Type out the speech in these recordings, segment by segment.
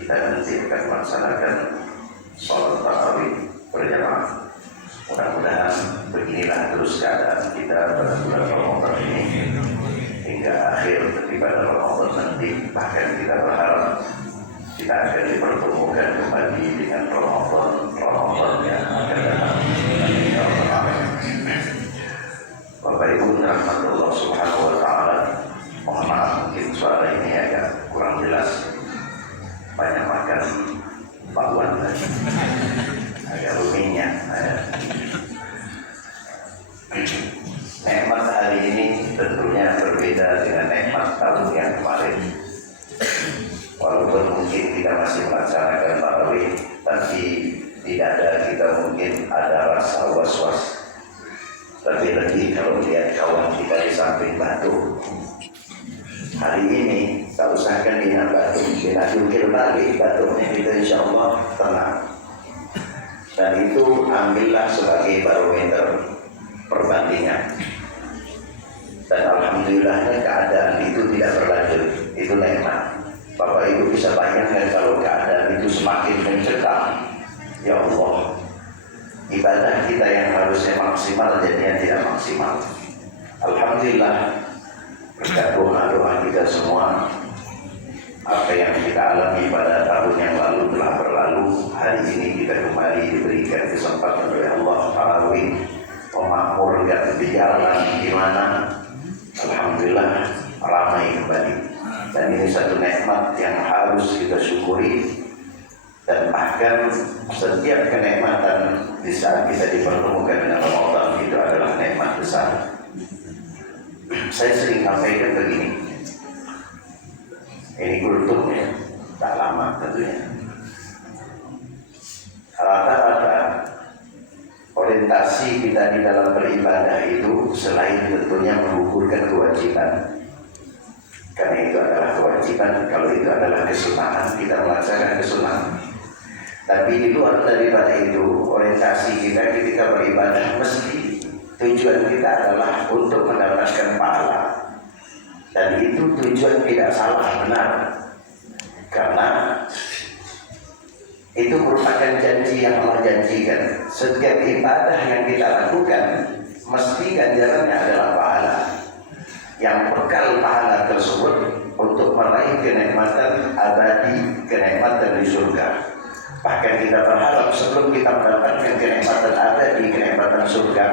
kita nanti akan melaksanakan sholat tarawih berjamaah. Mudah-mudahan beginilah terus keadaan kita pada bulan Ramadan ini hingga akhir ibadah Ramadan nanti. Bahkan kita berharap kita akan dipertemukan kembali dengan Ramadan yang akan datang. Bapak Ibu rahmatullah subhanahu wa ta'ala, mohon maaf mungkin suara ini agak kurang jelas, banyak makan bakwan agak ruminya. Nikmat hari ini tentunya berbeda dengan nikmat tahun yang kemarin. Walaupun mungkin kita masih melaksanakan tarawih, tapi di dada kita mungkin ada rasa was-was. Lebih-lebih kalau melihat kawan kita di samping batu. Hari ini tak usahakan dia batu, dia jungkir balik batunya, kita insya Allah tenang. Dan itu ambillah sebagai barometer perbandingan. Dan alhamdulillahnya keadaan itu tidak berlanjut, itu nikmat. Bapak Ibu bisa bayangkan kalau keadaan itu semakin mencekam, ya Allah, ibadah kita yang harusnya maksimal jadinya tidak maksimal. Alhamdulillah, berkat doa-doa kita semua, apa yang kita alami pada tahun yang lalu telah berlalu. Hari ini kita kembali diberikan kesempatan oleh Allah tarawih, memakmurkan di jalan di mana alhamdulillah ramai kembali. Dan ini satu nikmat yang harus kita syukuri. Dan bahkan setiap kenikmatan di saat kita dipertemukan dengan Ramadan itu adalah nikmat besar. Saya sering sampaikan begini, ini kultum ya, tak lama tentunya. Rata-rata orientasi kita di dalam beribadah itu selain tentunya mengukurkan kewajiban, karena itu adalah kewajiban, kalau itu adalah kesunahan, kita melaksanakan kesunahan. Tapi di luar daripada itu, orientasi kita ketika beribadah mesti tujuan kita adalah untuk mendapatkan pahala. Dan itu tujuan tidak salah, benar. Karena itu merupakan janji yang Allah janjikan. Setiap ibadah yang kita lakukan mesti ganjarannya adalah pahala. Yang bekal pahala tersebut untuk meraih kenikmatan abadi, kenikmatan di surga. Bahkan kita berharap sebelum kita mendapatkan kenikmatan abadi, kenikmatan surga,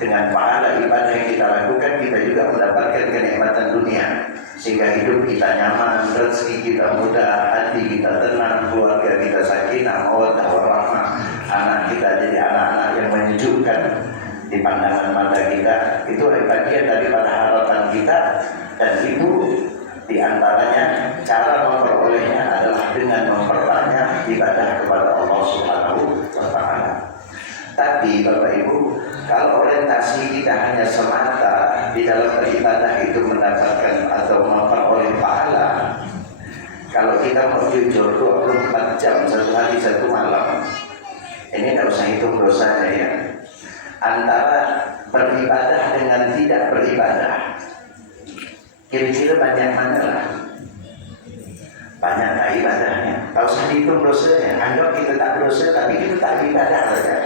dengan pahala ibadah yang kita lakukan, kita juga mendapatkan kenikmatan dunia. Sehingga hidup kita nyaman, rezeki kita mudah, hati kita tenang, keluarga kita sakinah, mawaddah warahmah, anak kita jadi anak-anak yang menyejukkan di pandangan mata kita. Itu bagian daripada harapan kita, dan itu diantaranya cara memperolehnya adalah dengan memperbanyak ibadah kepada Allah Subhanahu wa Ta'ala. Tapi Bapak Ibu, kalau orientasi kita hanya semata di dalam beribadah itu mendapatkan atau memperoleh pahala, kalau kita mau jujur 24 jam satu hari satu malam, ini tidak usah hitung dosanya ya. Antara beribadah dengan tidak beribadah, kira-kira banyak mana lah? Banyak tak ibadahnya. Tak usah dihitung dosanya. Anggap kita tak berdosa, tapi kita tak ibadah saja.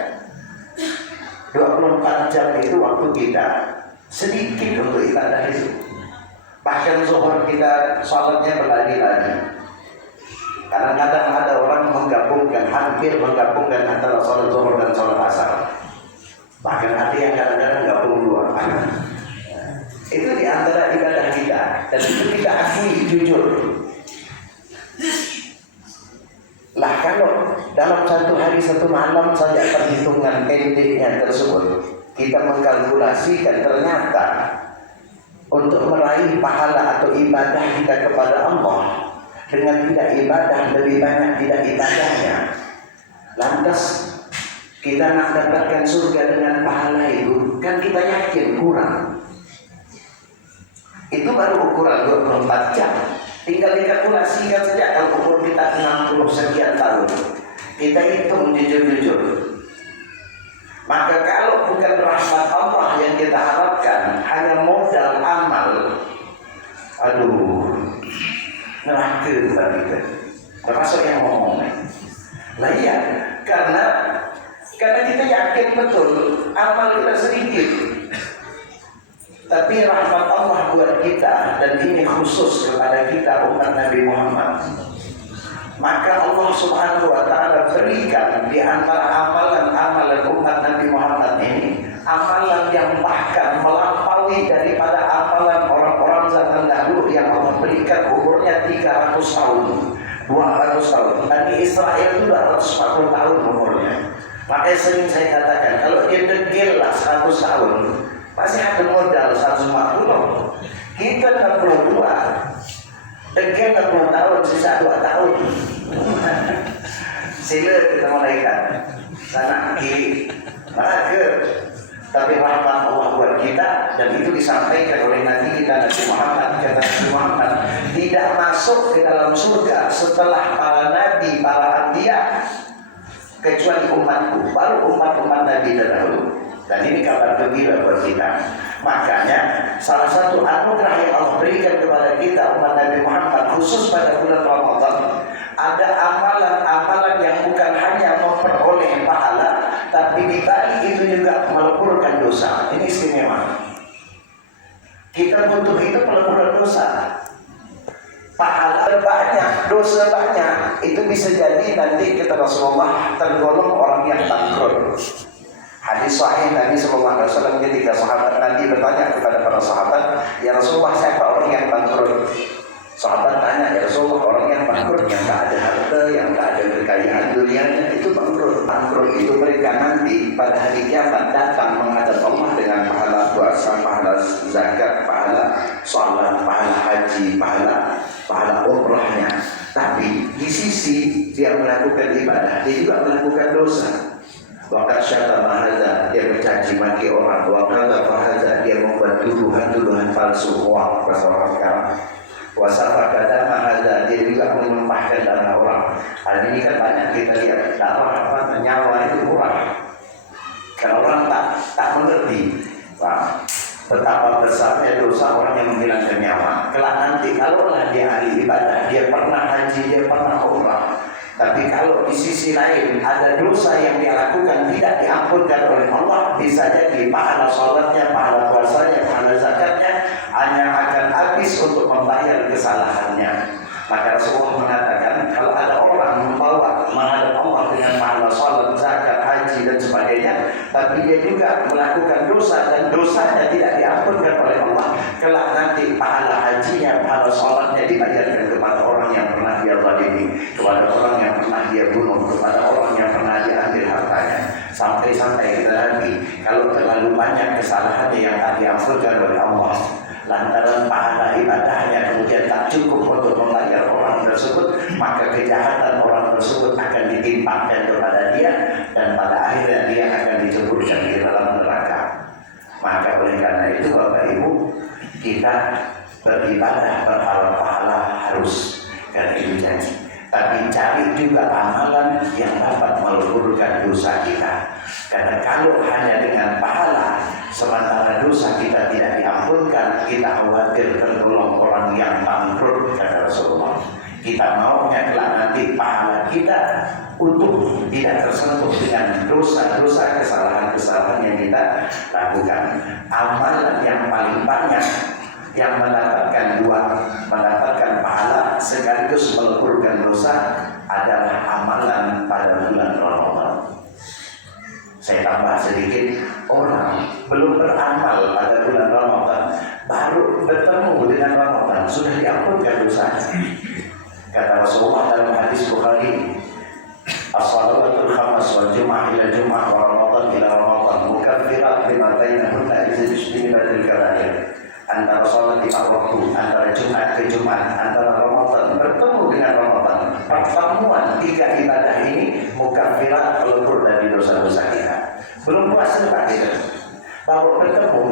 24 jam itu waktu kita sedikit untuk ibadah itu. Bahkan zuhur kita sholatnya berlari-lari. Kadang-kadang ada orang menggabungkan, hampir menggabungkan antara sholat zuhur dan sholat asar. Bahkan ada yang kadang-kadang gabung dua. Itu di antara ibadah kita, dan itu kita akui jujur. Lah kalau dalam satu hari satu malam saja perhitungan pendeknya tersebut, kita mengkalkulasikan ternyata untuk meraih pahala atau ibadah kita kepada Allah dengan tidak ibadah lebih banyak tidak ibadahnya, lantas kita nak dapatkan surga dengan pahala itu, kan kita yakin kurang. Itu baru ukuran 24 jam. Tinggal dikalkulasikan saja kalau umur kita 60 sekian tahun. Kita hitung jujur-jujur. Maka kalau bukan rahmat Allah yang kita harapkan, hanya modal amal, aduh, neraka kita. termasuk yang ngomong. Lah iya, karena kita yakin betul amal kita sedikit, tapi rahmat Allah buat kita, dan ini khusus kepada kita umat Nabi Muhammad. Maka Allah Subhanahu wa Ta'ala berikan di antara amalan-amalan umat Nabi Muhammad ini, amalan yang bahkan melampaui daripada amalan orang-orang zaman dahulu yang Allah berikan umurnya 300 tahun, 200 tahun. Nabi Israel itu 240 tahun umurnya. Makanya sering saya katakan, kalau dia degil lah 100 tahun, masih ada modal 140. Kita 62, degil 60 tahun, sisa 2 tahun. Sila kita malaikat sana kiri ke, tapi rahmat Allah buat kita, dan itu disampaikan oleh Nabi kita Nabi Muhammad. Kata Nabi Muhammad, tidak masuk ke dalam surga setelah para nabi, para anbiya, kecuali umatku, baru umat-umat Nabi terdahulu. Dan ini kabar gembira buat kita. Makanya salah satu anugerah yang Allah berikan kepada kita umat Nabi Muhammad, khusus pada bulan Ramadan, ada amalan-amalan yang bukan hanya memperoleh pahala, tapi di balik itu juga meleburkan dosa. Ini istimewa. Kita butuh itu meleburkan dosa. Pahala banyak, dosa banyak. Itu bisa jadi nanti kata Rasulullah tergolong orang yang bangkrut. Hadis sahih Nabi SAW ketika sahabat Nabi bertanya kepada para sahabat, ya Rasulullah, siapa orang yang bangkrut? Sahabat tanya, ya Rasulullah, orang yang bangkrut yang tak ada harta, yang tak ada kekayaan dunianya, itu bangkrut. Bangkrut itu mereka nanti pada hari kiamat datang menghadap Allah dengan pahala puasa, pahala zakat, pahala salat, pahala haji, pahala umrahnya. Tapi di sisi dia melakukan ibadah, dia juga melakukan dosa. Waktu syata mahada, dia bercaci maki orang. Waktu fahada, dia membuat tuduhan-tuduhan palsu, hoak bahasa orang sekarang. Wasafa kada mahada, dia juga menumpahkan darah orang. Hari ini kan banyak kita lihat darah nyawa itu murah. Kalau orang tak mengerti, betapa besarnya dosa orang yang menghilangkan nyawa. Kelak nanti kalaulah dia ahli ibadah, dia pernah haji, dia pernah umrah, tapi kalau di sisi lain ada dosa yang dia lakukan tidak diampunkan oleh Allah, bisa jadi pahala sholatnya, pahala puasanya, pahala zakatnya hanya akan habis untuk membayar kesalahannya. Maka Rasulullah mengatakan, kalau ada orang membawa menghadap Allah dengan pahala sholat, zakat, haji dan sebagainya, tapi dia juga melakukan dosa dan dosanya tidak diampunkan oleh Allah, kelak nanti pahala hajinya, pahala sholatnya dibayarkan kepada orang yang pernah dia zalimi, kepada orang yang pernah dia bunuh, kepada orang yang pernah diambil hartanya. Sampai-sampai kita lagi, kalau terlalu banyak kesalahannya yang tak diampunkan oleh Allah, lantaran pahala ibadahnya kemudian tak cukup untuk membayar orang tersebut, maka kejahatan orang tersebut akan ditimpakan kepada dia, dan pada akhirnya dia akan diceburkan di dalam neraka. Maka oleh karena itu Bapak Ibu, kita beribadah berpahala-pahala harus, karena itu janji. Tapi cari juga amalan yang dapat meleburkan dosa kita. Karena kalau hanya dengan pahala sementara dosa kita tidak diampunkan, kita khawatir tergolong orang yang bangkrut, kata Rasulullah. Kita maunya kelak nanti pahala kita utuh, tidak tersentuh dengan dosa-dosa, kesalahan-kesalahan yang kita lakukan. Amalan yang paling banyak yang mendapatkan mendapatkan pahala sekaligus meleburkan dosa adalah amalan pada bulan Ramadan. Saya tambah sedikit, orang belum beramal pada bulan Ramadan, baru bertemu dengan Ramadan sudah diampunkan dosanya. Kata Rasulullah dalam hadis Bukhari, as-salawatul khamas wal jum'ah ila jum'ah wa Ramadan ila Ramadan mukaffirat lima bainahunna idza ijtanibatil kaba'ir. Antara salat di waktu, antara Jumat ke Jumat, antara Ramadan bertemu dengan Ramadan, pertemuan tiga ibadah ini mukaffirat, pelebur dari dosa-dosa kita. Belum puasa kita, baru bertemu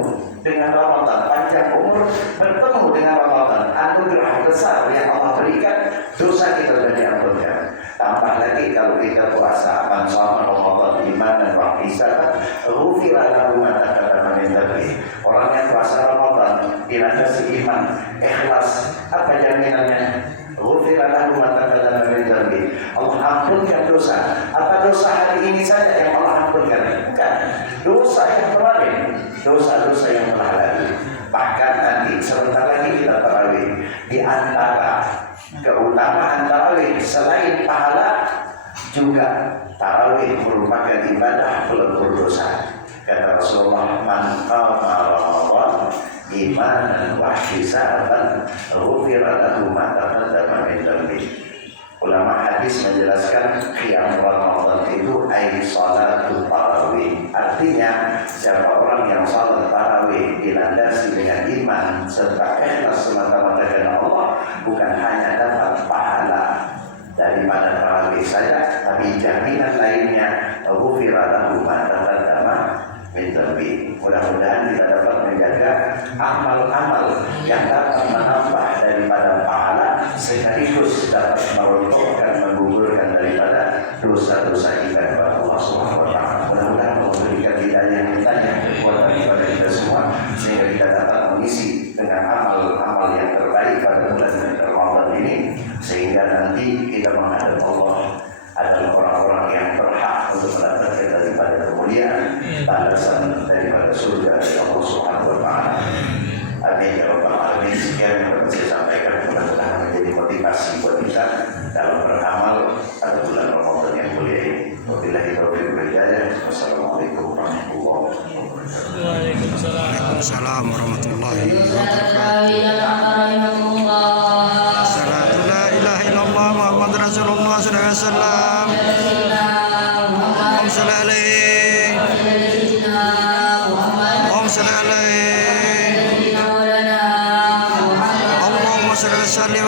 dengan Ramadan, panjang umur, bertemu dengan Ramadan, anugerah besar yang Allah berikan, dosa kita sudah diampunkan. Tambah lagi kalau kita puasa, man shoma Ramadan imanan wa ihtisaban, ghufira lahu ma taqaddama min dhanbihi. Orang yang puasa Ramadan dilandasi iman, ikhlas, apa jaminannya? Ghufira lahu ma taqaddama min dhanbihi. dzambin. Allah ampunkan dosa. Apa dosa hari ini saja yang Allah ampunkan? Bukan. Dosa yang kemarin, dosa-dosa yang telah lalu. Bahkan nanti sebentar lagi kita tarawih. Di antara keutamaan tarawih selain pahala, juga tarawih merupakan ibadah pelebur dosa. Kata Rasulullah, man qama Ramadan imanan wa ihtisaban ghufira lahu ma taqaddama min dhanbi. Ulama hadis menjelaskan qiyam Ramadan itu ai salatul tarawih. Artinya siapa orang yang salat tarawih dilandasi dengan iman serta ikhlas semata-mata karena Allah, bukan hanya dapat pahala daripada tarawih saja, tapi jaminan lainnya ghufira lahu ma taqaddama min dhanbi. Mudah-mudahan kita dapat menjaga amal-amal yang dapat menambah daripada pahala sekaligus dapat merontokkan, menggugurkan daripada dosa-dosa kita kepada Allah Subhanahu wa taala. Mudah-mudahan Allah memberikan hidayah yang kekuatan kepada kita semua sehingga kita dapat mengisi dengan amal-amal yang terbaik pada bulan Ramadan ini, sehingga nanti kita menghadap Allah adalah orang-orang yang berhak untuk mendapatkan daripada kemuliaan balasan daripada surga dari Allah Subhanahu wa taala. Amin ya rabbal alamin. Sekian yang dapat saya sampaikan, mudah-mudahan menjadi motivasi buat kita dalam beramal pada bulan Ramadan yang mulia ini. Wabillahi taufiq wal hidayah. Wassalamualaikum warahmatullahi wabarakatuh. Waalaikumsalam warahmatullahi wabarakatuh. Salatu la ilaha illallah Muhammad Rasulullah sallallahu alaihi wasallam. Om salli alaihi. Om salli alaihi. Allahumma salli wa sallim